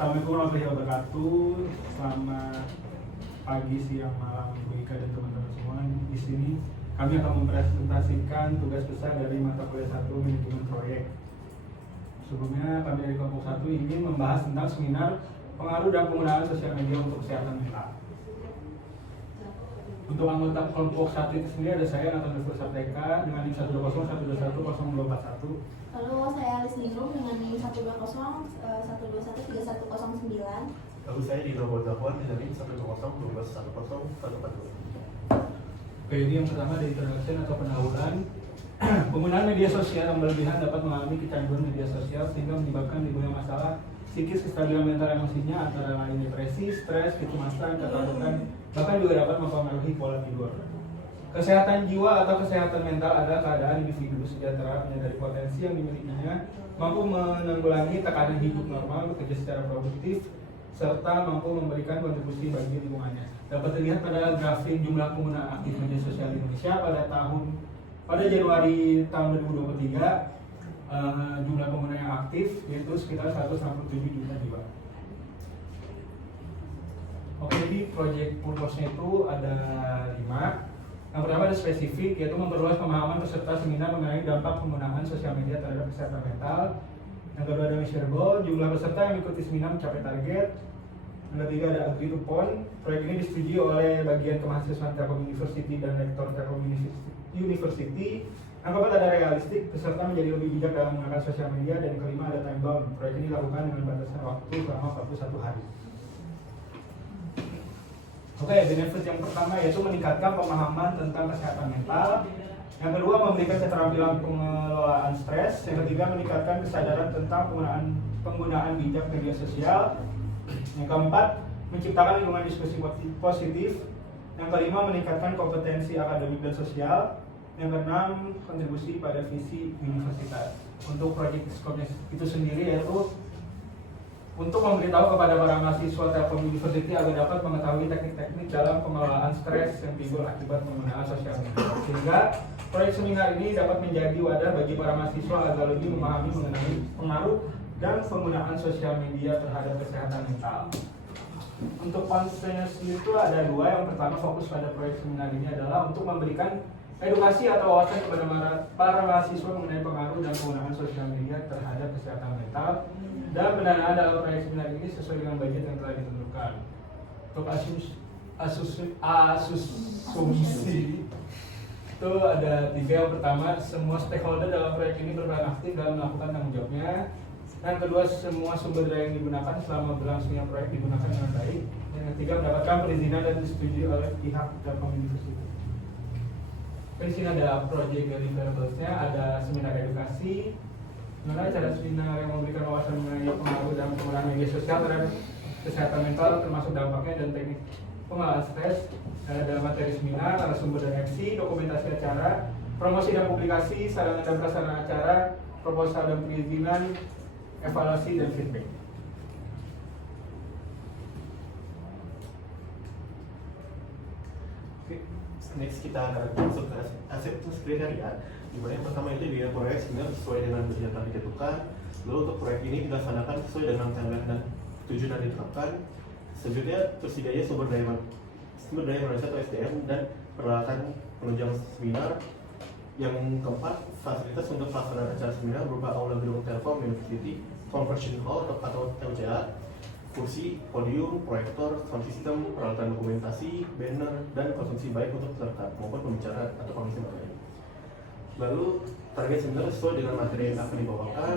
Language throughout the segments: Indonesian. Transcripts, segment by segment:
Assalamualaikum warahmatullahi wabarakatuh. Selamat pagi, siang, malam, Bu Ika dan teman-teman semua. Di sini kami akan mempresentasikan tugas besar dari mata kuliah 1 manajemen proyek. Sebelumnya kami dari kelompok 1 ingin membahas tentang seminar pengaruh dan penggunaan sosial media untuk kesehatan mental. Untuk anggota kelompok 1 itu sendiri ada saya Nathan Devur Sapteka dengan NIM 120121041. Lalu saya Alice Ningrum dengan NIM 12012131009. Lalu saya di Robo Zahwan dengan NIM 12012101442. Oke, ini yang pertama dari introduction atau pendahuluan. Penggunaan media sosial yang berlebihan dapat mengalami kecanduan media sosial sehingga menyebabkan timbulnya masalah psikis, kestabilan mental emosinya antara lain depresi, stres, kecemasan, ketakutan, bahkan juga dapat mempengaruhi pola tidur. Kesehatan jiwa atau kesehatan mental adalah keadaan individu sejahtera menyadari potensi yang dimilikinya, mampu menanggulangi tekanan hidup normal, bekerja secara produktif, serta mampu memberikan kontribusi bagi lingkungannya. Dapat dilihat pada grafik jumlah pengguna aktif media sosial di Indonesia pada Januari tahun 2023. Jumlah pengguna yang aktif yaitu sekitar 167 juta jiwa. Oke, jadi project purpose-nya itu ada 5. Yang pertama ada spesifik, yaitu memperluas pemahaman peserta seminar mengenai dampak penggunaan sosial media terhadap kesehatan mental. Yang kedua ada measurable, jumlah peserta yang mengikuti seminar mencapai target. Yang ketiga ada agreed upon, proyek ini disetujui oleh bagian kemahasiswaan Telkom University dan rektor Telkom University. Yang keempat ada realistik, peserta menjadi lebih bijak dalam menggunakan sosial media. Dan yang kelima ada time bound, proyek ini dilakukan dengan batasan waktu selama 41 hari. Oke, benefit yang pertama yaitu meningkatkan pemahaman tentang kesehatan mental. Yang kedua memberikan keterampilan pengelolaan stres. Yang ketiga meningkatkan kesadaran tentang penggunaan bijak media sosial. Yang keempat menciptakan lingkungan diskusi positif. Yang kelima meningkatkan kompetensi akademik dan sosial. Yang keenam kontribusi pada visi universitas. Untuk proyek skopnya itu sendiri yaitu untuk memberitahu kepada para mahasiswa Telkom University agar dapat mengetahui teknik-teknik dalam pengelolaan stres yang timbul akibat penggunaan sosial media. Sehingga proyek seminar ini dapat menjadi wadah bagi para mahasiswa agar lebih memahami mengenai pengaruh dan penggunaan sosial media terhadap kesehatan mental. Untuk kontennya itu ada 2. Yang pertama fokus pada proyek seminar ini adalah untuk memberikan edukasi atau wawasan kepada para mahasiswa mengenai pengaruh dan penggunaan sosial media terhadap kesehatan mental. Dan pendanaan dalam proyek seminar ini sesuai dengan budget yang telah ditentukan. Untuk asumsi itu ada 3. Yang pertama, semua stakeholder dalam proyek ini berperan aktif dalam melakukan tanggung jawabnya. Yang kedua, semua sumber daya yang digunakan selama berlangsungnya proyek digunakan dengan baik. Yang ketiga, mendapatkan perizinan dan disetujui oleh pihak Telkom University. Di sini ada project deliverables-nya, ada seminar edukasi. Mengenai cara seminar yang memberikan wawasan mengenai pengaruh dan penggunaan media sosial terhadap kesehatan mental termasuk dampaknya dan teknik pengelolaan stres. Ada materi seminar, narasumber dan MC, dokumentasi acara, promosi dan publikasi, sarana dan prasarana acara, proposal dan perizinan, evaluasi dan feedback. Next kita akan masuk ke acceptance kriteria. Dimana yang pertama itu biaya proyek sehingga sesuai dengan budget yang telah ditentukan. Lalu untuk proyek ini dilaksanakan sesuai dengan timeline dan tujuan yang ditetapkan. Selanjutnya tersedianya sumber daya manusia atau SDM dan peralatan penunjang seminar. Yang keempat, fasilitas untuk pelaksanaan acara seminar berupa aula gedung Telkom University, Conference Hall atau LCA, kursi, podium, proyektor, sound system, peralatan dokumentasi, banner, dan konsumsi baik untuk peserta maupun pembicara atau komisi materi. Lalu target seminar sesuai dengan materi yang akan dibawakan.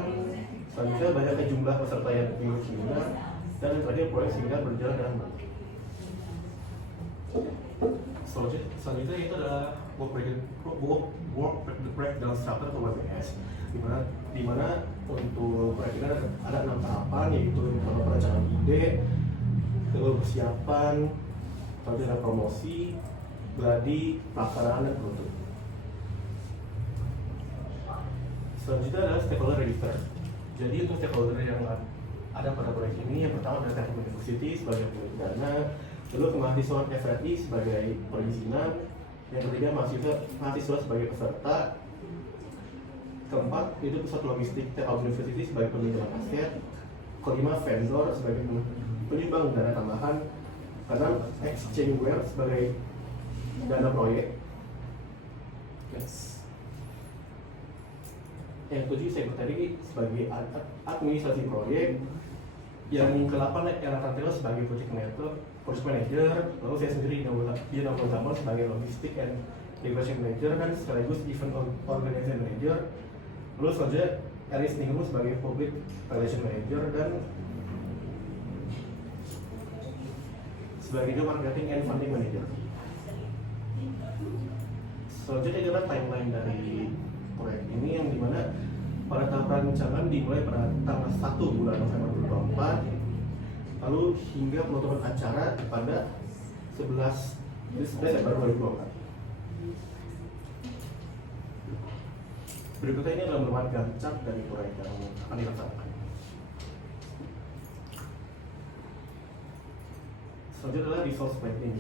Selanjutnya banyaknya jumlah peserta yang mengikuti seminar, dan yang terakhir proyek seminar berjalan dengan baik. Selanjutnya itu adalah work breakdown structure atau WBS, di mana untuk proyek ini ada 6 tahapan, yaitu perencanaan ide, lalu persiapan, lalu ada promosi, gladi, pelaksanaan dan penutup. Selanjutnya adalah stakeholder register. Jadi untuk stakeholder yang ada pada proyek ini, yang pertama adalah Telkom University sebagai pemilik dana, lalu kemahasiswaan FRI sebagai perizinan, yang ketiga mahasiswa sebagai peserta, keempat itu pusat logistik Telkom University sebagai peminjam aset, kelima vendor sebagai penyumbang dana tambahan, keenam exchanger sebagai dana proyek, yang ketujuh sekretari sebagai administrasi proyek, yang ke-8 Ratantelo sebagai project manager, lalu saya sendiri dia nama sebagai logistik and integration manager dan sekaligus event organization manager. Lalu selanjutnya Eris Ningrum sebagai public relation manager dan sebagai marketing and funding manager. Selanjutnya adalah timeline dari proyek ini, yang dimana pada tahap rancangan dimulai pada tanggal 1 bulan November 2024, lalu hingga penutupan acara pada 11 Desember 2024. Berikutnya ini adalah merupakan gancap dari proyek yang akan dilaksanakan. Selanjutnya adalah resource planning.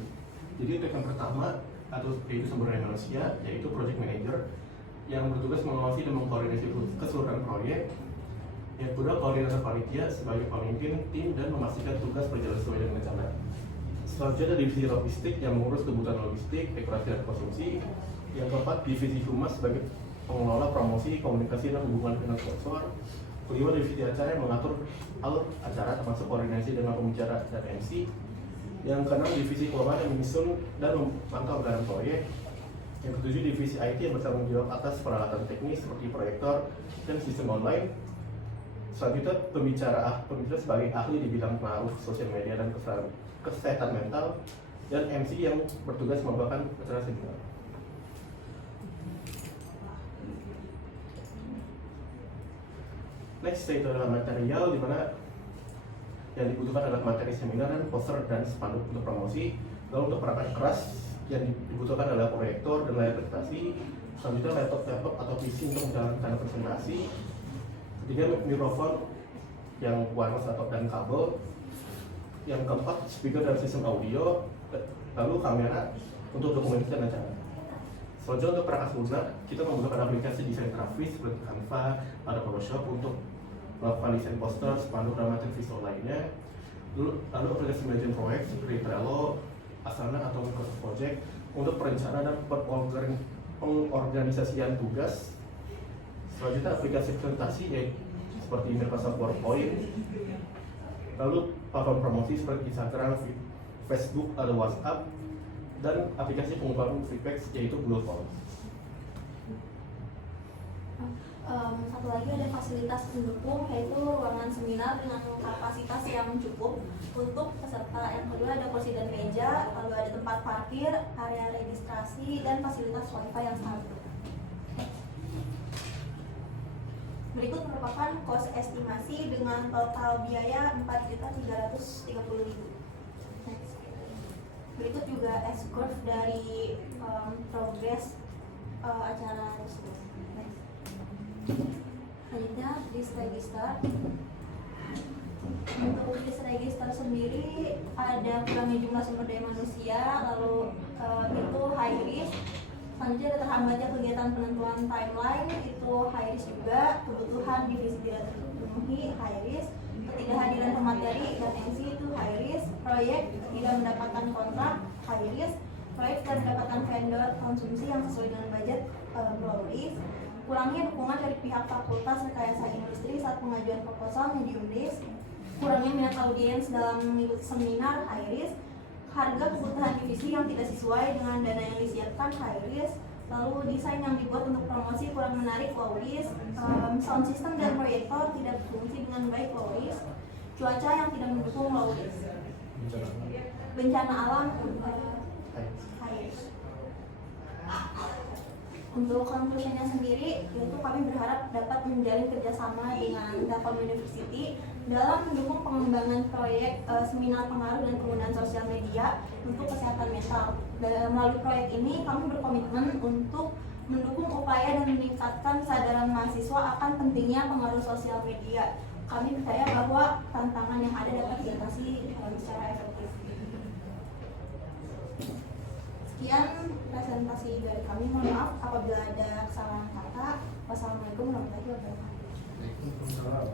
Jadi untuk yang pertama atau yaitu sumber daya manusia, yaitu project manager yang bertugas mengawasi dan mengkoordinasi keseluruhan proyek. Yang kedua, koordinator panitia sebagai pemimpin tim dan memastikan tugas berjalan sesuai dengan rencana. Selanjutnya ada divisi logistik yang mengurus kebutuhan logistik, dekorasi dan konsumsi. Yang keempat, divisi humas sebagai pengelola promosi, komunikasi dan hubungan dengan sponsor. Kelima, divisi acara yang mengatur alur acara termasuk koordinasi dengan pembicara dan MC. Yang keenam, divisi keuangan yang menyusun dan memantau anggaran proyek. Yang ketujuh, divisi IT yang bertanggung jawab atas peralatan teknis seperti proyektor dan sistem online. Selanjutnya, pembicara sebagai ahli di bidang pengaruh sosial media dan kesehatan mental, dan MC yang bertugas membawakan acara seminar. Next, itu adalah material, di mana yang dibutuhkan adalah materi seminar dan poster dan spanduk untuk promosi. Lalu untuk perangkat keras yang dibutuhkan adalah proyektor dan layar presentasi. Selanjutnya laptop atau PC untuk menjalankan presentasi. Ketiga, mikrofon yang wireless atau dan kabel. Yang keempat, speaker dan sistem audio. Lalu kamera untuk dokumentasi dan acara. Selanjutnya untuk perangkat lunak, kita membutuhkan aplikasi desain grafis seperti Canva atau Photoshop untuk melakukan desain poster, spanduk, dan materi visual lainnya. Lalu aplikasi manajemen proyek seperti Trello, Asana atau Microsoft Project untuk perencanaan dan pengorganisasian tugas. Selanjutnya aplikasi presentasi yaitu seperti Microsoft PowerPoint. Lalu platform promosi seperti Instagram, Facebook atau WhatsApp, dan aplikasi pengumpulan feedback yaitu Google Forms. Satu lagi ada fasilitas pendukung, yaitu ruangan seminar dengan kapasitas yang cukup untuk peserta. Yang kedua ada kursi dan meja, lalu ada tempat parkir, area registrasi, dan fasilitas wifi yang stabil. Berikut merupakan kos estimasi dengan total biaya 4.330.000. Berikut juga S-curve dari progres acara tersebut. Selanjutnya list register. Untuk list register sendiri ada kurangnya jumlah sumber daya manusia, lalu itu high risk. Selanjutnya ada terhambatnya kegiatan penentuan timeline, itu high risk juga. Kebutuhan divisi tidak terpenuhi, high risk. Ketidakhadiran pemateri dan MC itu high risk. Proyek tidak mendapatkan kontrak, high risk. Proyek tidak mendapatkan vendor konsumsi yang sesuai dengan budget, low risk. Kurangnya dukungan dari pihak fakultas rekayasa industri saat pengajuan proposal, medium risk. Kurangnya minat audiens dalam mengikuti seminar, high risk. Harga kebutuhan divisi yang tidak sesuai dengan dana yang disiapkan, high risk. Lalu desain yang dibuat untuk promosi kurang menarik, low risk. Sound system dan proyektor tidak berfungsi dengan baik, low risk. Cuaca yang tidak mendukung, low risk. Bencana alam, high risk. Untuk conclusionnya sendiri, yaitu kami berharap dapat menjalin kerjasama dengan Telkom University dalam mendukung pengembangan proyek seminar pengaruh dan penggunaan sosial media untuk kesehatan mental. Melalui proyek ini, kami berkomitmen untuk mendukung upaya dan meningkatkan kesadaran mahasiswa akan pentingnya pengaruh sosial media. Kami percaya bahwa tantangan yang ada dapat diatasi secara efektif. Sekian presentasi dari kami. Mohon maaf apabila ada kesalahan kata. Wassalamualaikum warahmatullahi wabarakatuh. Waalaikumsalam.